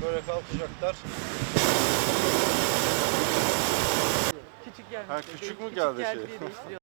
Böyle kalkacaklar. Küçük gelmiş. Ha, küçük mü geldi geldi şey? diye değiştiriyor.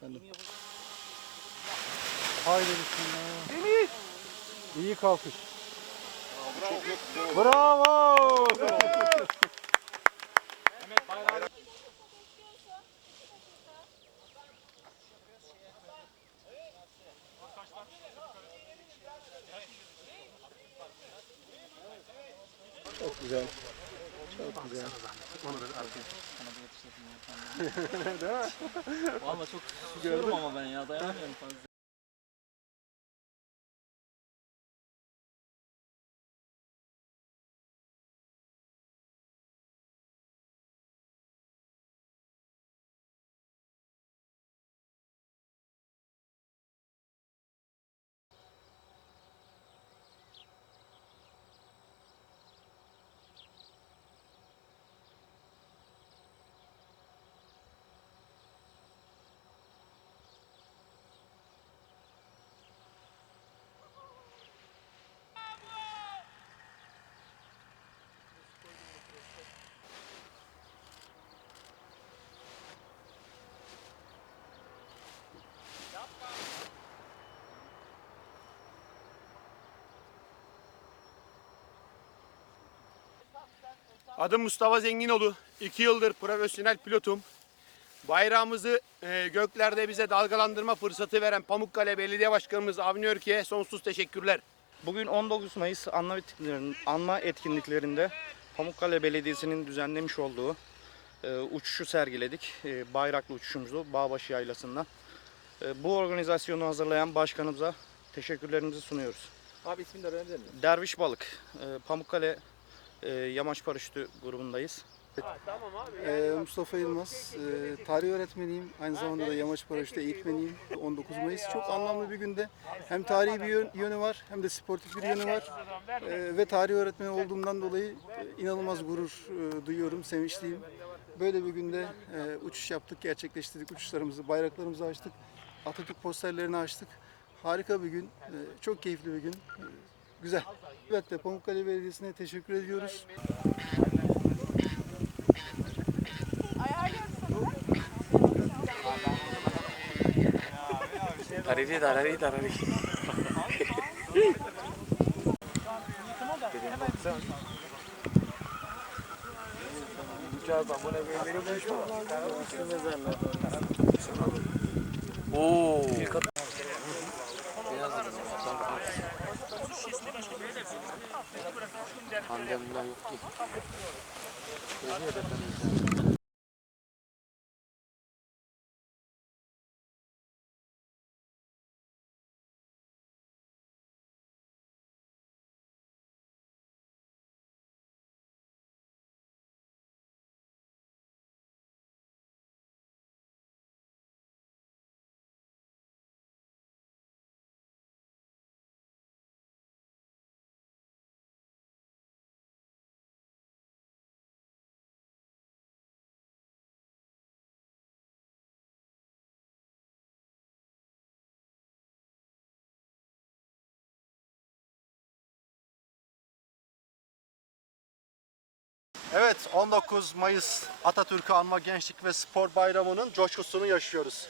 Haydi bismillah. Deniz. İyi kalkış. Bravo. Çok güzel. Çok güzel. Valla çok susuyorum ama ben ya dayanamıyorum fazla. Adım Mustafa Zenginoğlu. 2 yıldır profesyonel pilotum. Bayrağımızı e, göklerde bize dalgalandırma fırsatı veren Pamukkale Belediye Başkanımız Avni Örki'ye sonsuz teşekkürler. Bugün 19 Mayıs anma etkinliklerinde, anma etkinliklerinde Pamukkale Belediyesi'nin düzenlemiş olduğu e, uçuşu sergiledik. E, bayraklı uçuşumuzu Bağbaşı Yaylası'ndan. E, bu organizasyonu hazırlayan başkanımıza teşekkürlerimizi sunuyoruz. Abi ismini de öğrenebilir miyim? Derviş Balık, e, Pamukkale e, Yamaç Paraşütü grubundayız. Ee, Mustafa Yılmaz, ee, tarih öğretmeniyim. Aynı zamanda da yamaç paraşütü eğitmeniyim. 19 Mayıs çok anlamlı bir günde. Hem tarihi bir yön- yönü var hem de sportif bir yönü var. Ee, ve tarih öğretmeni olduğumdan dolayı e, inanılmaz gurur e, duyuyorum, sevinçliyim. Böyle bir günde e, uçuş yaptık, gerçekleştirdik uçuşlarımızı, bayraklarımızı açtık. Atatürk posterlerini açtık. Harika bir gün, e, çok keyifli bir gün. E, güzel. Evet de Pamukkale Belediyesi'ne teşekkür ediyoruz. Tarari tarari tarari. Oo. Pandemiden yok ki. Geliyor da Evet 19 Mayıs Atatürk'ü anma Gençlik ve Spor Bayramı'nın coşkusunu yaşıyoruz.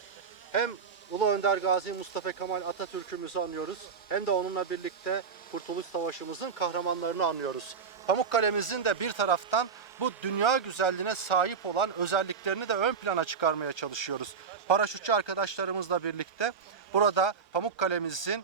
Hem Ulu Önder Gazi Mustafa Kemal Atatürk'ümüzü anıyoruz hem de onunla birlikte Kurtuluş Savaşımızın kahramanlarını anıyoruz. Pamukkale'mizin de bir taraftan bu dünya güzelliğine sahip olan özelliklerini de ön plana çıkarmaya çalışıyoruz. Paraşütçü arkadaşlarımızla birlikte burada Pamukkale'mizin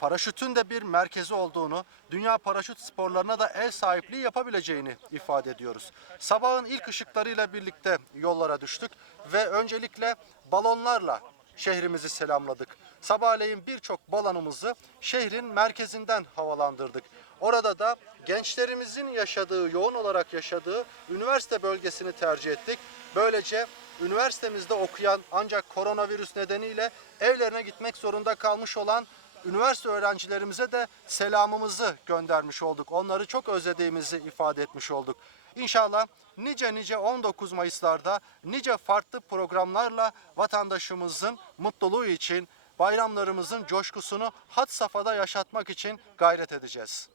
paraşütün de bir merkezi olduğunu, dünya paraşüt sporlarına da ev sahipliği yapabileceğini ifade ediyoruz. Sabahın ilk ışıklarıyla birlikte yollara düştük ve öncelikle balonlarla şehrimizi selamladık. Sabahleyin birçok balonumuzu şehrin merkezinden havalandırdık. Orada da gençlerimizin yaşadığı, yoğun olarak yaşadığı üniversite bölgesini tercih ettik. Böylece üniversitemizde okuyan ancak koronavirüs nedeniyle evlerine gitmek zorunda kalmış olan üniversite öğrencilerimize de selamımızı göndermiş olduk. Onları çok özlediğimizi ifade etmiş olduk. İnşallah nice nice 19 Mayıs'larda nice farklı programlarla vatandaşımızın mutluluğu için bayramlarımızın coşkusunu had safhada yaşatmak için gayret edeceğiz.